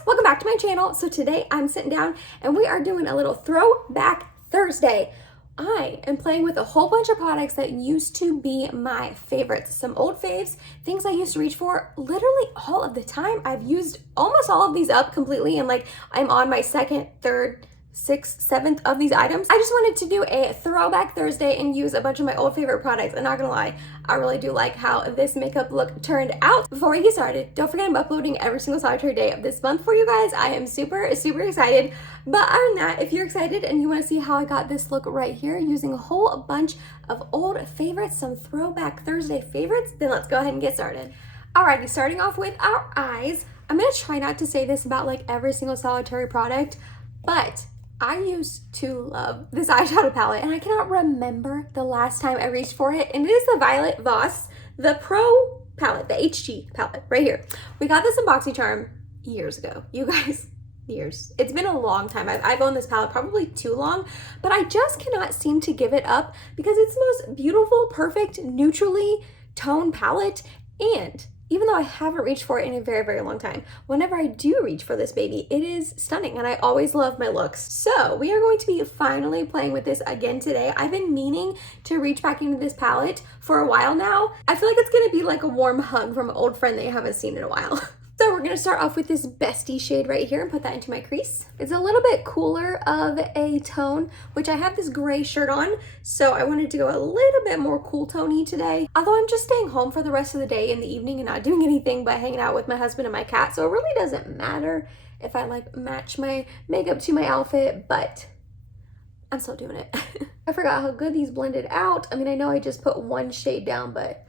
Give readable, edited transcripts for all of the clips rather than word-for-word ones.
guys, welcome back to my channel. So today I'm sitting down and we are doing a little throwback Thursday. I am playing with a whole bunch of products that used to be my favorites. Some old faves, things I used to reach for literally all of the time. I've used almost all of these up completely and like I'm on my second, third, sixth, seventh of these items. I just wanted to do a throwback Thursday and use a bunch of my old favorite products. I'm not gonna lie, I really do like how this makeup look turned out. Before we get started, don't forget I'm uploading every single solitary day of this month for you guys. I am super excited. But other than that, if you're excited and you want to see how I got this look right here using a whole bunch of old favorites, some throwback Thursday favorites, then let's go ahead and get started. Alrighty, starting off with our eyes. I'm gonna try not to say this about like every single solitary product, but I used to love this eyeshadow palette and I cannot remember the last time I reached for it, and it is the Violet Voss, the Pro palette, the HG palette right here. We got this in BoxyCharm years ago, you guys, years. It's been a long time. I've owned this palette probably too long, but I just cannot seem to give it up because it's the most beautiful, perfect, neutrally toned palette. And even though I haven't reached for it in a very long time, whenever I do reach for this baby, it is stunning and I always love my looks. So we are going to be finally playing with this again today. I've been meaning to reach back into this palette for a while now. I feel like it's gonna be like a warm hug from an old friend that you haven't seen in a while. So we're gonna start off with this Bestie shade right here and put that into my crease. It's a little bit cooler of a tone, which I have this gray shirt on, so I wanted to go a little bit more cool tony today. Although I'm just staying home for the rest of the day in the evening and not doing anything but hanging out with my husband and my cat, so it really doesn't matter if I like match my makeup to my outfit, but I'm still doing it. I forgot how good these blended out. I mean, I know I just put one shade down, but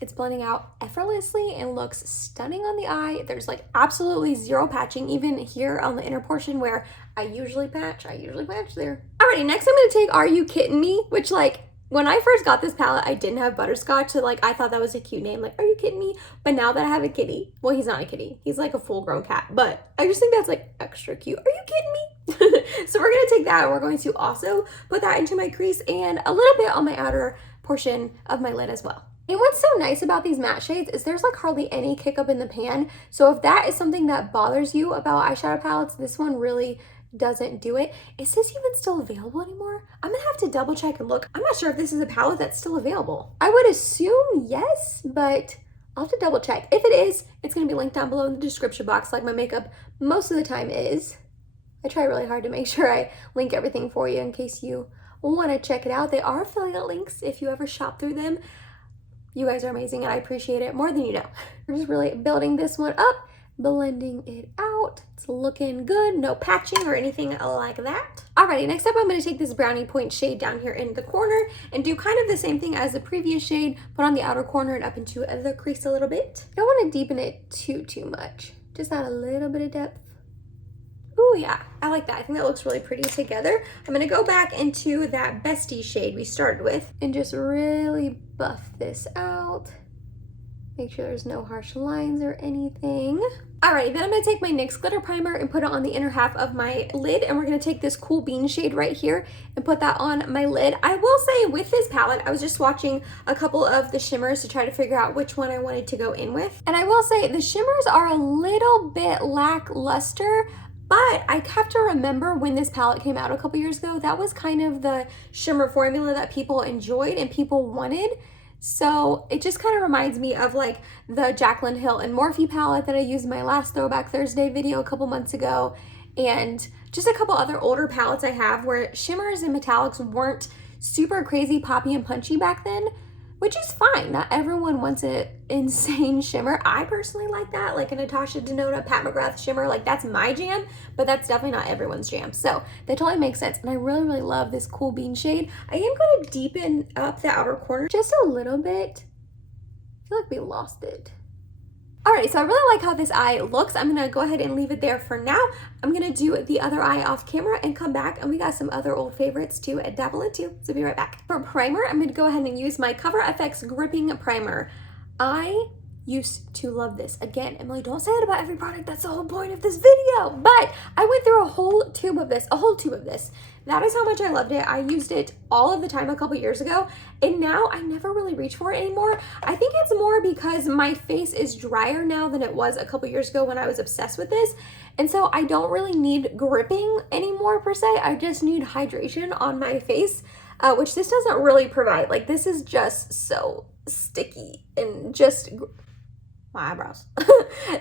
it's blending out effortlessly and looks stunning on the eye. There's like absolutely zero patching, even here on the inner portion where I usually patch there. Alrighty, next I'm gonna take Are You Kidding Me? Which like, when I first got this palette, I didn't have Butterscotch, so like I thought that was a cute name, like, Are You Kidding Me? But now that I have a kitty, well, he's not a kitty, he's like a full-grown cat, but I just think that's like extra cute. Are you kidding me? So we're gonna take that and we're going to also put that into my crease and a little bit on my outer portion of my lid as well. And what's so nice about these matte shades is there's like hardly any kick up in the pan. So if that is something that bothers you about eyeshadow palettes, this one really doesn't do it. Is this even still available anymore? I'm gonna have to double check and look. I'm not sure if this is a palette that's still available. I would assume yes, but I'll have to double check. If it is, it's gonna be linked down below in the description box like my makeup most of the time is. I try really hard to make sure I link everything for you in case you wanna check it out. They are affiliate links if you ever shop through them. You guys are amazing and I appreciate it more than you know. We're just really building this one up, blending it out. It's looking good, no patching or anything like that. Alrighty, next up I'm gonna take this brownie point shade down here in the corner and do kind of the same thing as the previous shade, put on the outer corner and up into the crease a little bit. Don't wanna deepen it too much, just add a little bit of depth. Oh yeah, I like that. I think that looks really pretty together. I'm gonna go back into that Bestie shade we started with and just really buff this out. Make sure there's no harsh lines or anything. Alright, then I'm gonna take my NYX glitter primer and put it on the inner half of my lid, and we're gonna take this cool bean shade right here and put that on my lid. I will say with this palette, I was just swatching a couple of the shimmers to try to figure out which one I wanted to go in with. And I will say the shimmers are a little bit lackluster, but I have to remember when this palette came out a couple years ago, that was kind of the shimmer formula that people enjoyed and people wanted. So it just kind of reminds me of like the Jaclyn Hill and Morphe palette that I used in my last Throwback Thursday video a couple months ago. And just a couple other older palettes I have where shimmers and metallics weren't super crazy poppy and punchy back then, which is fine. Not everyone wants an insane shimmer. I personally like that, like a Natasha Denona, Pat McGrath shimmer. Like that's my jam, but that's definitely not everyone's jam. So that totally makes sense. And I really love this cool bean shade. I am going to deepen up the outer corner just a little bit. I feel like we lost it. Alright, so I really like how this eye looks. I'm gonna go ahead and leave it there for now. I'm gonna do the other eye off camera and come back, and we got some other old favorites to dabble into, so be right back. For primer, I'm gonna go ahead and use my Cover FX Gripping Primer. I used to love this. Again, Emily, don't say that about every product. That's the whole point of this video. But I went through a whole tube of this. That is how much I loved it. I used it all of the time a couple years ago, and now I never really reach for it anymore. I think it's more because my face is drier now than it was a couple years ago when I was obsessed with this. And so I don't really need gripping anymore per se. I just need hydration on my face, which this doesn't really provide. Like, this is just so sticky and just my eyebrows.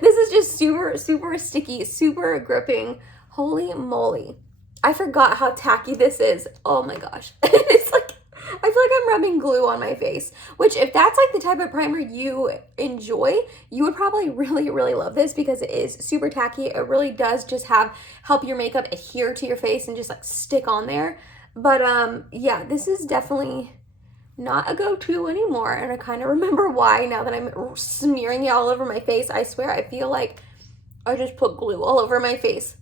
This is just super, super sticky, super gripping. Holy moly. I forgot how tacky this is. Oh my gosh. It's like, I feel like I'm rubbing glue on my face, which if that's like the type of primer you enjoy, you would probably really, really love this because it is super tacky. It really does just help your makeup adhere to your face and just like stick on there. But yeah, this is definitely not a go-to anymore, and I kind of remember why now that I'm smearing it all over my face. I swear, I feel like I just put glue all over my face.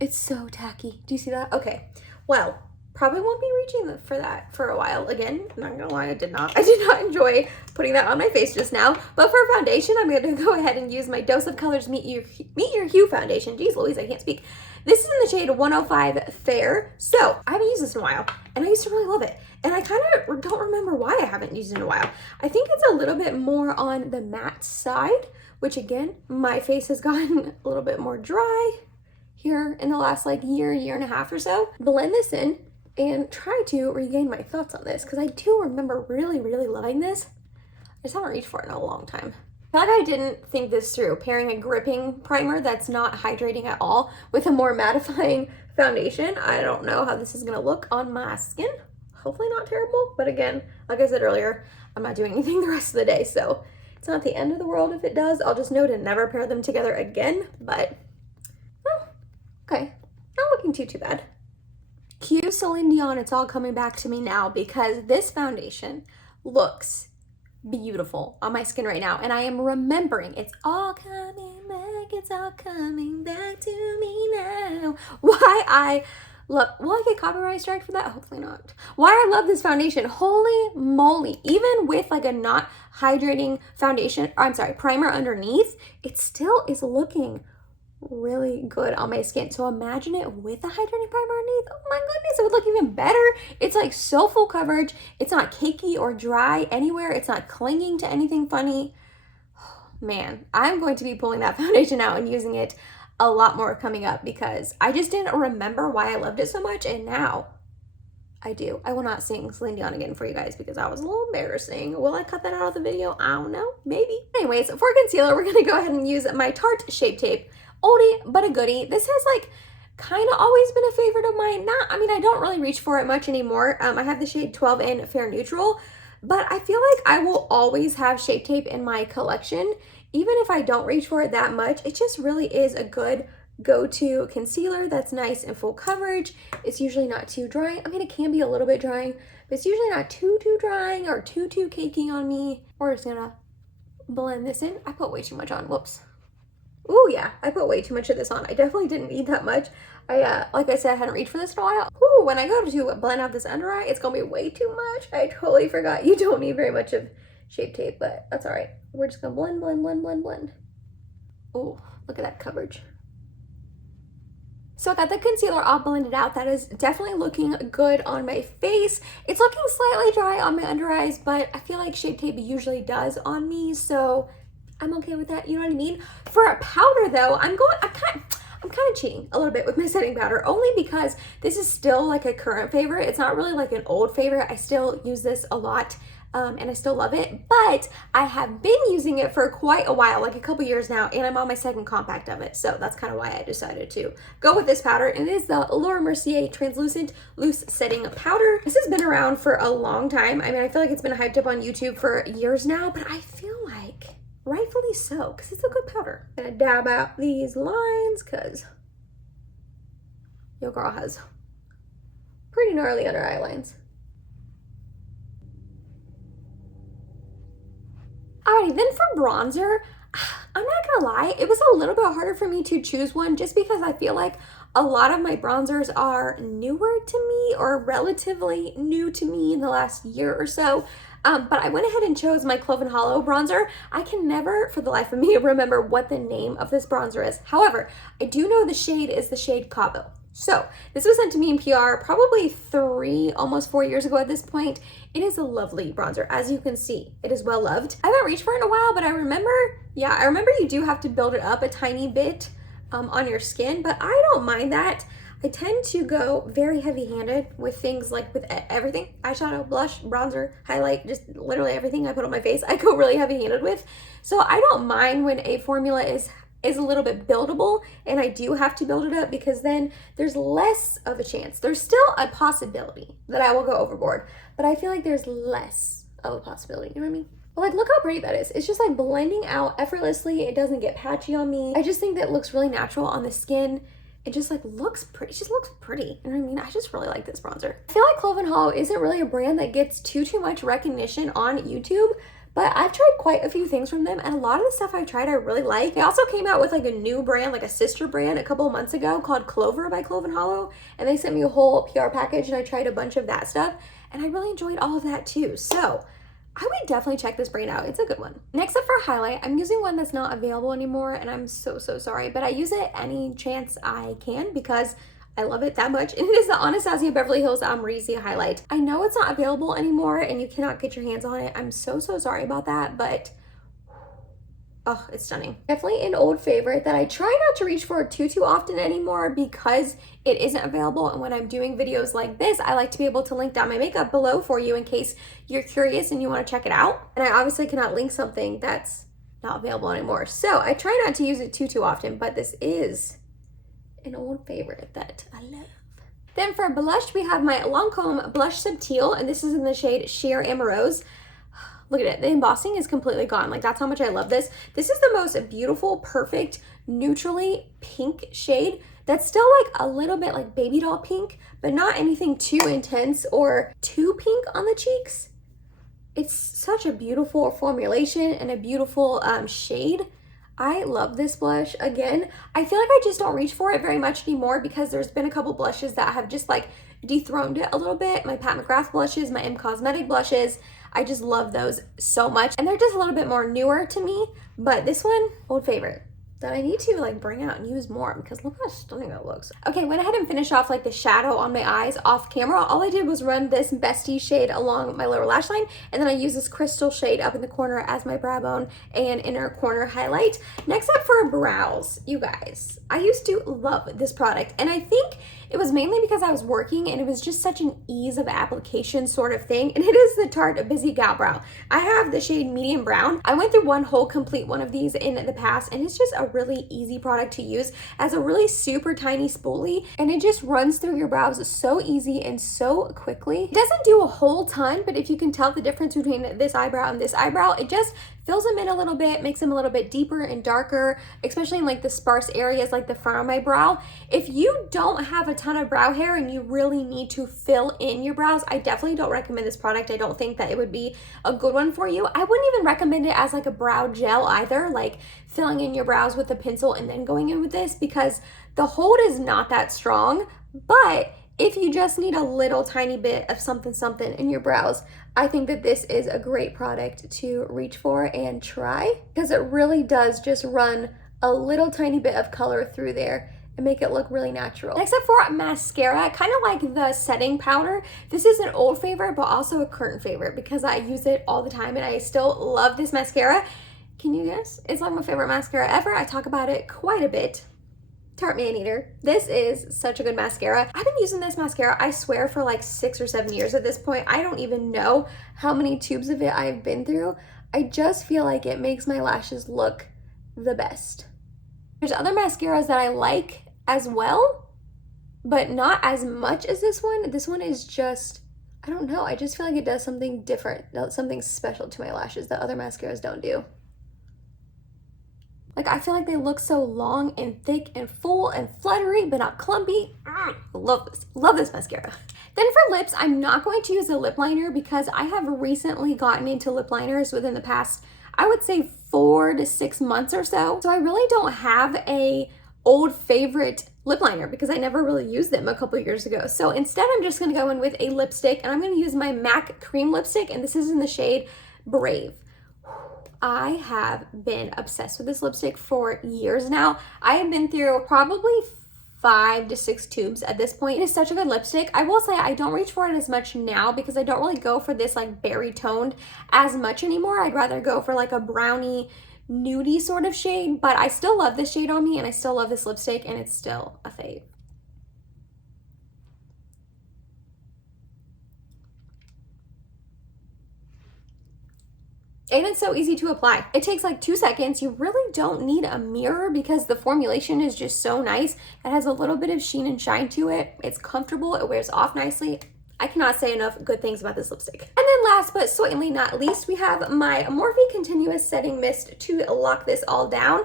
It's so tacky. Do you see that? Okay, well, probably won't be reaching for that for a while. Again, I'm not gonna lie, I did not enjoy putting that on my face just now. But for foundation, I'm gonna go ahead and use my Dose of Colors Meet Your Hue foundation. Jeez Louise, I can't speak. This is in the shade 105 Fair. So I haven't used this in a while, and I used to really love it. And I kind of don't remember why I haven't used it in a while. I think it's a little bit more on the matte side, which again, my face has gotten a little bit more dry here in the last like year and a half or so. Blend this in and try to regain my thoughts on this because I do remember really, really loving this. I just haven't reached for it in a long time. I feel like I didn't think this through, pairing a gripping primer that's not hydrating at all with a more mattifying foundation. I don't know how this is gonna look on my skin. Hopefully not terrible, but again, like I said earlier, I'm not doing anything the rest of the day, so it's not the end of the world if it does. I'll just know to never pair them together again, but oh, okay, not looking too bad. Cue Celine Dion, it's all coming back to me now because this foundation looks beautiful on my skin right now, and I am remembering it's all coming back to me now. Why I love, will I get copyright strike for that? Hopefully not. Why I love this foundation. Holy moly, even with like a not hydrating foundation, or I'm sorry, primer underneath, it still is looking really good on my skin. So imagine it with a hydrating primer underneath. Oh my goodness, it would look even better. It's like so full coverage. It's not cakey or dry anywhere. It's not clinging to anything funny. Man, I'm going to be pulling that foundation out and using it a lot more coming up because I just didn't remember why I loved it so much, and now I do. I will not sing Celine Dion again for you guys because that was a little embarrassing. Will I cut that out of the video? I don't know, maybe. Anyways, for concealer, we're gonna go ahead and use my Tarte Shape Tape. Oldie but a goodie. This has like kind of always been a favorite of mine. I mean, I don't really reach for it much anymore. I have the shade 12 in Fair Neutral, but I feel like I will always have Shape Tape in my collection. Even if I don't reach for it that much, it just really is a good go-to concealer that's nice and full coverage. It's usually not too dry. I mean, it can be a little bit drying, but it's usually not too drying or too caking on me. We're just gonna blend this in. I put way too much on, whoops. Ooh, yeah, I put way too much of this on. I definitely didn't need that much. Like I said, I hadn't reached for this in a while. Ooh, when I go to blend out this under eye, it's gonna be way too much. I totally forgot. You don't need very much of Shape Tape, but that's all right. We're just gonna blend. Ooh, look at that coverage. So I got the concealer all blended out. That is definitely looking good on my face. It's looking slightly dry on my under eyes, but I feel like Shape Tape usually does on me, so I'm okay with that, you know what I mean? For a powder though, I'm kind of cheating a little bit with my setting powder, only because this is still like a current favorite. It's not really like an old favorite. I still use this a lot, and I still love it, but I have been using it for quite a while, like a couple years now, and I'm on my second compact of it. So that's kind of why I decided to go with this powder, and it is the Laura Mercier Translucent Loose Setting Powder. This has been around for a long time. I mean, I feel like it's been hyped up on YouTube for years now, but I feel like rightfully so, because it's a good powder. I'm gonna dab out these lines because your girl has pretty gnarly under eye lines. Alrighty, then for bronzer, I'm not gonna lie, it was a little bit harder for me to choose one just because I feel like a lot of my bronzers are newer to me or relatively new to me in the last year or so. But I went ahead and chose my Cloven Hollow bronzer. I can never, for the life of me, remember what the name of this bronzer is. However, I do know the shade is the shade Cabo. So this was sent to me in PR probably 3, almost 4 years ago at this point. It is a lovely bronzer. As you can see, it is well loved. I haven't reached for it in a while, but I remember you do have to build it up a tiny bit on your skin, but I don't mind that. I tend to go very heavy-handed with things like with everything. Eyeshadow, blush, bronzer, highlight, just literally everything I put on my face, I go really heavy-handed with. So I don't mind when a formula is a little bit buildable and I do have to build it up, because then there's less of a chance. There's still a possibility that I will go overboard, but I feel like there's less of a possibility, you know what I mean? But like, look how pretty that is. It's just like blending out effortlessly. It doesn't get patchy on me. I just think that it looks really natural on the skin. It just like looks pretty. It just looks pretty. You know what I mean? I just really like this bronzer. I feel like Cloven Hollow isn't really a brand that gets too much recognition on YouTube, but I've tried quite a few things from them, and a lot of the stuff I've tried I really like. They also came out with like a new brand, like a sister brand a couple of months ago called Clover by Cloven Hollow, and they sent me a whole PR package and I tried a bunch of that stuff, and I really enjoyed all of that too. So I would definitely check this brand out. It's a good one. Next up for highlight, I'm using one that's not available anymore, and I'm so sorry, but I use it any chance I can because I love it that much. And it is the Anastasia Beverly Hills Amrezy highlight. I know it's not available anymore and you cannot get your hands on it. I'm so sorry about that, but oh, it's stunning. Definitely an old favorite that I try not to reach for too often anymore because it isn't available. And when I'm doing videos like this, I like to be able to link down my makeup below for you in case you're curious and you want to check it out. And I obviously cannot link something that's not available anymore. So I try not to use it too often, but this is an old favorite that I love. Then for blush, we have my Lancome Blush Subtil, and this is in the shade Sheer Amorose. Look at it, the embossing is completely gone. Like, that's how much I love this. This is the most beautiful, perfect, neutrally pink shade that's still like a little bit like baby doll pink, but not anything too intense or too pink on the cheeks. It's such a beautiful formulation and a beautiful shade. I love this blush. Again, I feel like I just don't reach for it very much anymore because there's been a couple blushes that have just like dethroned it a little bit. My Pat McGrath blushes, my M Cosmetic blushes, I just love those so much. And they're just a little bit more newer to me, but this one, old favorite that I need to like bring out and use more because look how stunning that looks. Okay, went ahead and finished off like the shadow on my eyes off camera. All I did was run this Bestie shade along my lower lash line, and then I used this crystal shade up in the corner as my brow bone and inner corner highlight. Next up for brows, you guys, I used to love this product, and I think it was mainly because I was working and it was just such an ease of application sort of thing, and it is the Tarte Busy Gal Brow. I have the shade medium brown. I went through one whole complete one of these in the past, and it's just a really easy product to use as a really super tiny spoolie, and it just runs through your brows so easy and so quickly. It doesn't do a whole ton, but if you can tell the difference between this eyebrow and this eyebrow, it just fills them in a little bit, makes them a little bit deeper and darker, especially in like the sparse areas like the front of my brow. If you don't have a ton of brow hair and you really need to fill in your brows, I definitely don't recommend this product. I don't think that it would be a good one for you. I wouldn't even recommend it as like a brow gel either, like filling in your brows with a pencil and then going in with this, because the hold is not that strong. But if you just need a little tiny bit of something in your brows, I think that this is a great product to reach for and try, because it really does just run a little tiny bit of color through there and make it look really natural. Next up for mascara, kind of like the setting powder. This is an old favorite, but also a current favorite because I use it all the time and I still love this mascara. Can you guess? It's like my favorite mascara ever. I talk about it quite a bit. Tarte Maneater. This is such a good mascara. I've been using this mascara, I swear, for like 6 or 7 years at this point. I don't even know how many tubes of it I've been through. I just feel like it makes my lashes look the best. There's other mascaras that I like as well, but not as much as this one. This one is just, I don't know, I just feel like it does something different, something special to my lashes that other mascaras don't do. Like, I feel like they look so long and thick and full and fluttery, but not clumpy. Love this. Love this mascara. Then for lips, I'm not going to use a lip liner because I have recently gotten into lip liners within the past, I would say 4 to 6 months or so. So I really don't have a old favorite lip liner because I never really used them a couple years ago. So instead I'm just gonna go in with a lipstick, and I'm gonna use my MAC cream lipstick, and this is in the shade Brave. I have been obsessed with this lipstick for years now. I have been through probably 5 to 6 tubes at this point. It is such a good lipstick. I will say I don't reach for it as much now because I don't really go for this like berry toned as much anymore. I'd rather go for like a brownie nudie sort of shade, but I still love this shade on me, and I still love this lipstick, and it's still a fave. And it's so easy to apply. It takes like 2 seconds. You really don't need a mirror because the formulation is just so nice. It has a little bit of sheen and shine to it. It's comfortable. It wears off nicely. I cannot say enough good things about this lipstick. And then last but certainly not least, we have my Morphe Continuous Setting Mist to lock this all down.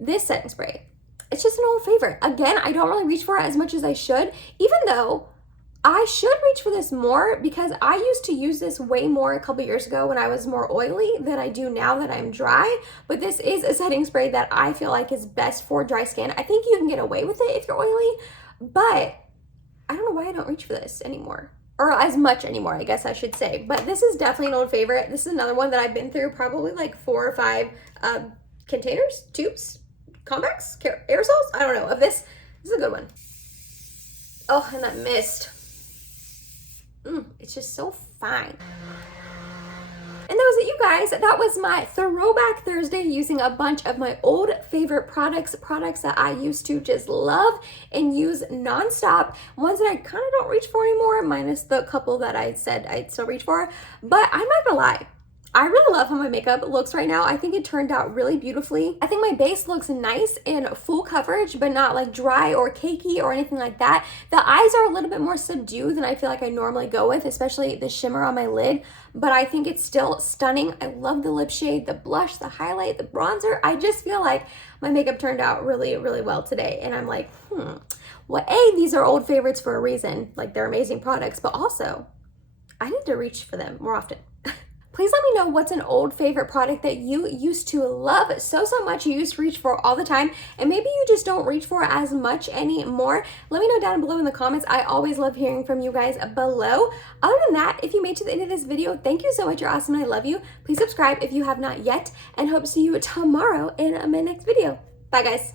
This setting spray, it's just an old favorite. Again, I don't really reach for it as much as I should, even though I should reach for this more because I used to use this way more a couple years ago when I was more oily than I do now that I'm dry. But this is a setting spray that I feel like is best for dry skin. I think you can get away with it if you're oily, but I don't know why I don't reach for this anymore. Or as much anymore, I guess I should say. But this is definitely an old favorite. This is another one that I've been through probably like 4 or 5 containers, tubes, compacts, aerosols, I don't know, of this. This is a good one. Oh, and that mist. It's just so fine. And that was it, you guys. That was my Throwback Thursday using a bunch of my old favorite products that I used to just love and use nonstop. Ones that I kind of don't reach for anymore, minus the couple that I said I'd still reach for. But I'm not gonna lie, I really love how my makeup looks right now. I think it turned out really beautifully. I think my base looks nice in full coverage, but not like dry or cakey or anything like that. The eyes are a little bit more subdued than I feel like I normally go with, especially the shimmer on my lid, but I think it's still stunning. I love the lip shade, the blush, the highlight, the bronzer. I just feel like my makeup turned out really, really well today. And I'm like, well, A, these are old favorites for a reason. Like, they're amazing products, but also I need to reach for them more often. Please let me know what's an old favorite product that you used to love so much, you used to reach for all the time, and maybe you just don't reach for as much anymore. Let me know down below in the comments. I always love hearing from you guys below. Other than that, if you made it to the end of this video, thank you so much. You're awesome and I love you. Please subscribe if you have not yet, and hope to see you tomorrow in my next video. Bye, guys.